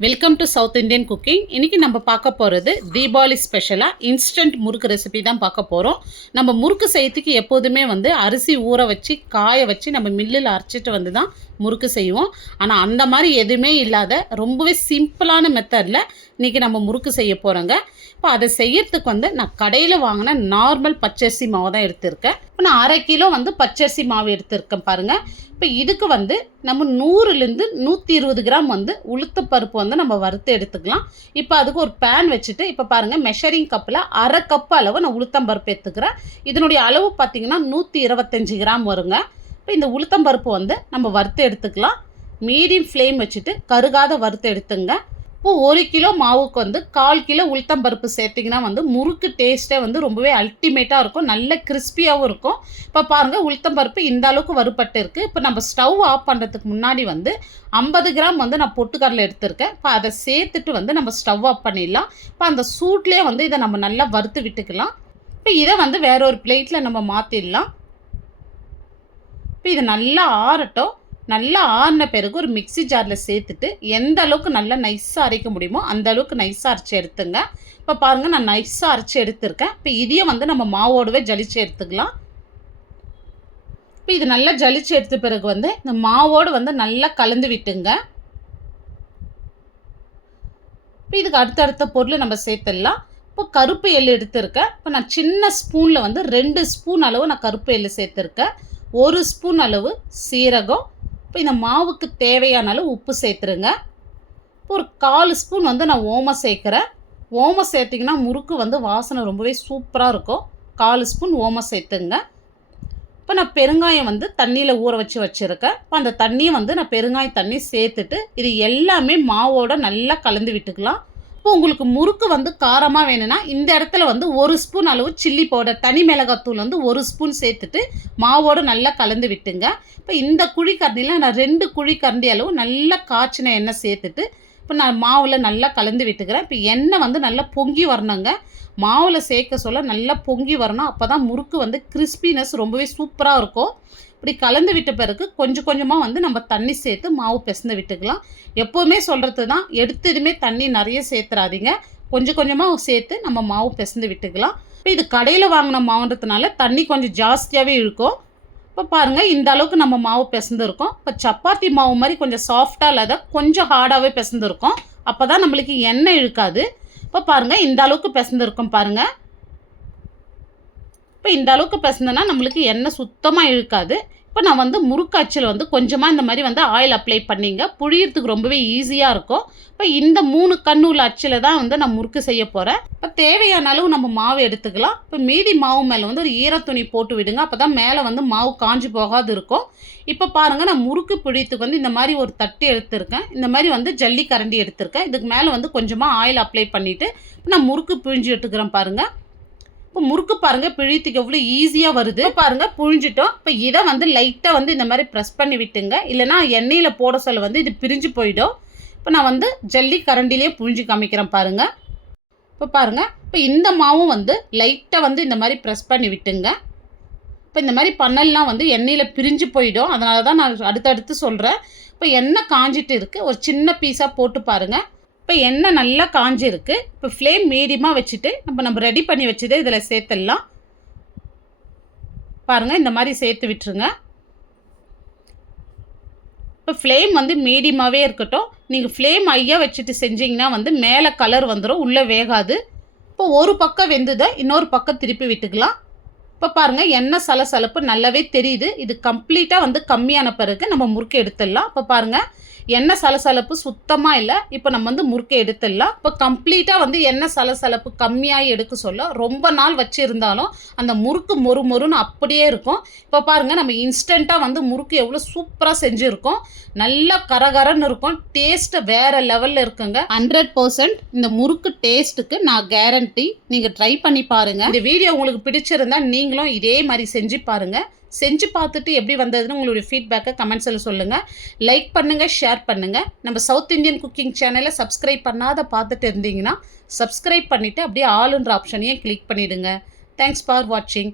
Welcome to South Indian cooking இன்றைக்கி நம்ம பார்க்க போகிறது தீபாவளி ஸ்பெஷலாக இன்ஸ்டன்ட் முறுக்கு ரெசிபி தான் பார்க்க போகிறோம் நம்ம முறுக்கு செய்யறதுக்கு எப்போதுமே வந்து அரிசி ஊற வச்சு காய வச்சு நம்ம மில்லில் அரைச்சிட்டு வந்து தான் முறுக்கு செய்வோம். ஆனால் அந்த மாதிரி எதுவுமே இல்லாத ரொம்பவே சிம்பிளான மெத்தடில் இன்றைக்கி நம்ம முறுக்கு செய்ய போகிறோங்க இப்போ அதை செய்யறதுக்கு வந்து நான் கடையில் வாங்கின நார்மல் பச்சரிசி மாவு தான் எடுத்திருக்கேன். இப்போ நான் அரை கிலோ வந்து பச்சரிசி மாவு எடுத்திருக்கேன் பாருங்கள் இப்போ இதுக்கு வந்து நம்ம நூறுலேருந்து நூற்றி இருபது கிராம் வந்து உளுத்த பருப்பு வந்து நம்ம வறுத்து எடுத்துக்கலாம். இப்போ அதுக்கு ஒரு பேன் வச்சுட்டு இப்போ பாருங்கள் மெஷரிங் கப்பில் அரை கப் அளவு நான் உளுத்தம் பருப்பு எடுத்துக்கிறேன். இதனுடைய அளவு பார்த்தீங்கன்னா நூற்றி இருபத்தஞ்சி கிராம் வருங்க. இப்போ இந்த உளுத்தம் பருப்பு வந்து நம்ம வறுத்து எடுத்துக்கலாம். மீடியம் ஃப்ளேம் வச்சுட்டு கருகாத வறுத்து எடுத்துங்க. இப்போ ஒரு கிலோ மாவுக்கு வந்து கால் கிலோ உளுத்தம் பருப்பு சேர்த்திங்கன்னா வந்து முறுக்கு டேஸ்ட்டே வந்து ரொம்பவே அல்டிமேட்டாக இருக்கும். நல்ல கிறிஸ்பியாகவும் இருக்கும். இப்போ பாருங்கள் உளுத்தம்பருப்பு இந்த அளவுக்கு வறுபட்டு இருக்குது இப்போ நம்ம ஸ்டவ் ஆஃப் பண்ணுறதுக்கு முன்னாடி வந்து ஐம்பது கிராம் வந்து நான் பொட்டுக்கடலை எடுத்திருக்கேன். இப்போ அதை சேர்த்துட்டு வந்து நம்ம ஸ்டவ் ஆஃப் பண்ணிடலாம். இப்போ அந்த சூட்லேயே வந்து இதை நம்ம நல்லா வறுத்து விட்டுக்கலாம். இப்போ இதை வந்து வேற ஒரு பிளேட்டில் நம்ம மாற்றிடலாம் இப்போ இது நல்லா ஆறட்டும். நல்லா ஆறின பிறகு ஒரு மிக்ஸி ஜாரில் சேர்த்துட்டு எந்த அளவுக்கு நல்லா நைஸாக அரைக்க முடியுமோ அந்த அளவுக்கு நைஸாக அரைச்சி எடுத்துங்க. இப்போ பாருங்கள் நான் நைஸாக அரைச்சி எடுத்திருக்கேன். இப்போ இதையும் வந்து நம்ம மாவோடவே ஜலிச்சு எடுத்துக்கலாம். இப்போ இது நல்லா ஜலிச்சு எடுத்த பிறகு வந்து இந்த மாவோடு வந்து நல்லா கலந்து விட்டுங்க. இப்போ இதுக்கு அடுத்தடுத்த பொருள் நம்ம சேர்த்துடலாம். இப்போ கருப்பு எள்ளு எடுத்திருக்கேன். இப்போ நான் சின்ன ஸ்பூனில் வந்து ரெண்டு ஸ்பூன் அளவு நான் கருப்பு எள்ளு சேர்த்துருக்கேன். ஒரு ஸ்பூன் அளவு சீரகம் இப்போ இந்த மாவுக்கு தேவையான அளவு உப்பு சேர்த்துருங்க. இப்போ ஒரு கால் ஸ்பூன் வந்து நான் ஓமம் சேர்க்குறேன். ஓமம் சேர்த்திங்கன்னா முறுக்கு வந்து வாசனை ரொம்பவே சூப்பராக இருக்கும். கால் ஸ்பூன் ஓமம் சேர்த்துங்க. இப்போ நான் பெருங்காயம் வந்து தண்ணியில் ஊற வச்சு வச்சுருக்கேன். இப்போ அந்த தண்ணியை வந்து நான் பெருங்காய தண்ணி சேர்த்துட்டு இது எல்லாமே மாவோட நல்லா கலந்து விட்டுக்கலாம். இப்போ உங்களுக்கு முறுக்கு வந்து காரமாக வேணும்னா இந்த இடத்துல வந்து ஒரு ஸ்பூன் அளவு சில்லி பவுடர் தனி மிளகாத்தூள் வந்து ஒரு ஸ்பூன் சேர்த்துட்டு மாவோடு நல்லா கலந்து விட்டுங்க. இப்போ இந்த குழி கரண்டியில் நான் ரெண்டு குழி கரண்டி அளவு நல்லா காய்ச்சின எண்ணெய் சேர்த்துட்டு இப்போ நான் மாவில் நல்லா கலந்து விட்டுக்கிறேன். இப்போ எண்ணெய் வந்து நல்லா பொங்கி வரணுங்க. மாவில் சேர்க்க சொல்ல நல்லா பொங்கி வரணும். அப்போ தான் முறுக்கு வந்து கிறிஸ்பினஸ் ரொம்பவே சூப்பராக இருக்கும். இப்படி கலந்து விட்ட பிறகு கொஞ்சம் கொஞ்சமாக வந்து நம்ம தண்ணி சேர்த்து மாவு பிசைந்து விட்டுக்கலாம். எப்போவுமே சொல்கிறது தான் எடுத்ததுமே தண்ணி நிறைய சேர்த்துறாதீங்க. கொஞ்சம் கொஞ்சமாக சேர்த்து நம்ம மாவு பிசைந்து விட்டுக்கலாம். இப்போ இது கடையில் வாங்கின மாவுன்றதுனால தண்ணி கொஞ்சம் ஜாஸ்தியாகவே இருக்கும். இப்போ பாருங்கள் இந்த அளவுக்கு நம்ம மாவு பிசைந்துருக்கோம். இப்போ சப்பாத்தி மாவு மாதிரி கொஞ்சம் சாஃப்டாக இல்லாத கொஞ்சம் ஹார்டாகவே பிசைந்துருக்கோம். அப்போ தான் நம்மளுக்கு எண்ணெய் இழுக்காது. இப்போ பாருங்கள் இந்த அளவுக்கு பிசைந்துருக்கோம் பாருங்கள் இப்போ இந்த அளவுக்கு பிசைந்தனா நம்மளுக்கு எண்ணெய் சுத்தமாக இழுக்காது. இப்போ நான் வந்து முறுக்கு அச்சில் வந்து கொஞ்சமாக இந்த மாதிரி வந்து ஆயில் அப்ளை பண்ணிங்க. புழியறதுக்கு ரொம்பவே ஈஸியாக இருக்கும். இப்போ இந்த மூணு கண்ணு உள்ள அச்சில் தான் வந்து நான் முறுக்கு செய்ய போகிறேன் இப்போ தேவையான அளவு நம்ம மாவு எடுத்துக்கலாம். இப்போ மீதி மாவு மேலே வந்து ஒரு ஈரத்துணி போட்டு விடுங்க. அப்போ தான் மேலே வந்து மாவு காஞ்சி போகாது இருக்கும். இப்போ பாருங்கள் நான் முறுக்கு பிடித்துக்கு வந்து இந்த மாதிரி ஒரு தட்டு எடுத்திருக்கேன். இந்த மாதிரி வந்து ஜல்லி கரண்டி எடுத்திருக்கேன். இதுக்கு மேலே வந்து கொஞ்சமாக ஆயில் அப்ளை பண்ணிவிட்டு நான் முறுக்கு பிழிஞ்சு எடுத்துக்கிறேன் பாருங்கள் இப்போ முறுக்கு பாருங்கள் பிழித்துக்கு எவ்வளோ ஈஸியாக வருது. பாருங்கள் புழிஞ்சிட்டோம். இப்போ இதை வந்து லைட்டாக வந்து இந்த மாதிரி ப்ரெஸ் பண்ணி விட்டுங்க. இல்லைனா எண்ணெயில் போட சொல்ல வந்து இது பிரிஞ்சு போயிடும். இப்போ நான் வந்து ஜல்லி கரண்டிலேயே புழிஞ்சு காமிக்கிறேன் பாருங்கள் இப்போ பாருங்கள் இப்போ இந்த மாவும் வந்து லைட்டாக வந்து இந்த மாதிரி ப்ரெஸ் பண்ணி விட்டுங்க. இப்போ இந்த மாதிரி பண்ணல்லாம் வந்து எண்ணெயில் பிரிஞ்சு போயிடும். அதனால தான் நான் அடுத்தடுத்து சொல்கிறேன் இப்போ எண்ணெய் காஞ்சிட்டு இருக்குது ஒரு சின்ன பீஸாக போட்டு பாருங்கள் இப்போ எண்ணெய் நல்லா காஞ்சிருக்கு. இப்போ ஃப்ளேம் மீடியமாக வச்சுட்டு நம்ம நம்ம ரெடி பண்ணி வச்சது இதில் சேர்த்துடலாம். பாருங்கள் இந்த மாதிரி சேர்த்து விட்டுருங்க. இப்போ ஃப்ளேம் வந்து மீடியமாகவே இருக்கட்டும். நீங்கள் ஃப்ளேம் ஐயாக வச்சுட்டு செஞ்சிங்கன்னா வந்து மேலே கலர் வந்துடும் உள்ளே வேகாது. இப்போ ஒரு பக்கம் வெந்துதை இன்னொரு பக்கம் திருப்பி விட்டுக்கலாம். இப்போ பாருங்கள் எண்ணெய் சலசலப்பு நல்லாவே தெரியுது. இது கம்ப்ளீட்டாக வந்து கம்மியான பிறகு நம்ம முறுக்கு எடுத்துடலாம். இப்போ பாருங்கள் எண்ணெய் சலசலப்பு சுத்தமாக இல்லை. இப்போ நம்ம வந்து முறுக்கை எடுத்துடலாம். இப்போ கம்ப்ளீட்டாக வந்து எண்ணெய் சலசலப்பு கம்மியாகி எடுக்க சொல்ல ரொம்ப நாள் வச்சுருந்தாலும் அந்த முறுக்கு மொறு மொறுன்னு அப்படியே இருக்கும். இப்போ பாருங்கள் நம்ம இன்ஸ்டண்ட்டாக வந்து முறுக்கு எவ்வளோ சூப்பராக செஞ்சுருக்கோம். நல்லா கரகரன்னு இருக்கும். டேஸ்ட்டு வேறு லெவலில் இருக்குங்க. ஹண்ட்ரட் பர்சன்ட் இந்த முறுக்கு டேஸ்ட்டுக்கு நான் கேரண்டி நீங்கள் ட்ரை பண்ணி பாருங்கள் இந்த வீடியோ உங்களுக்கு பிடிச்சிருந்தா நீங்கள் நீங்களும் இதே மாதிரி செஞ்சு பாருங்கள் செஞ்சு பார்த்துட்டு எப்படி வந்ததுன்னு உங்களுடைய ஃபீட்பேக்கை கமெண்ட்ஸில் சொல்லுங்கள் லைக் பண்ணுங்கள் ஷேர் பண்ணுங்கள் நம்ம சவுத் இந்தியன் குக்கிங் சேனலை சப்ஸ்கிரைப் பண்ணாத பார்த்துட்டு இருந்தீங்கன்னா சப்ஸ்கிரைப் பண்ணிவிட்டு அப்படியே ஆளுன்ற ஆப்ஷனையும் கிளிக் பண்ணிவிடுங்க தேங்க்ஸ் ஃபார் வாட்சிங்